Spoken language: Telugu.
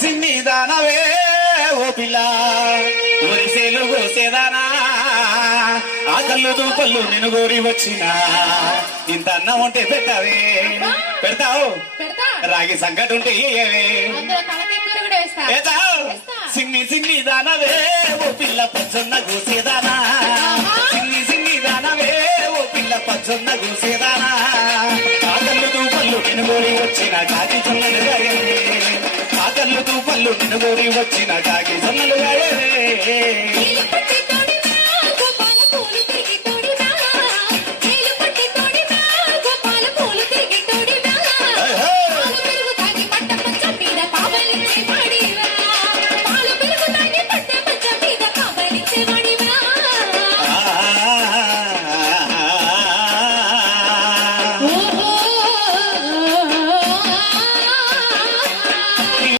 సిన్ని దానవే ఓ పిల్ల ఒరిసేలు కోసేదానా ఆ కళ్ళు దూపళ్ళు నేను కోరి వచ్చిన ఇంత అన్నం ఉంటే పెట్టావే పెడతావు రాగి సంకటి ఉంటే సిన్ని సిన్ని దానవే ఓ పిల్ల పచ్చొన్న కోసేదానా సిన్ని సిన్ని దానవే ఓ పిల్ల పచ్చొన్న కోసేదానా ఆ కళ్ళు దూపళ్ళు నేను కోరి వచ్చిన కాకి జొన్నలు గాయవే ఆ కళ్ళు దూపళ్ళు నేను కోరి వచ్చిన కాకి జొన్నలు గాయవే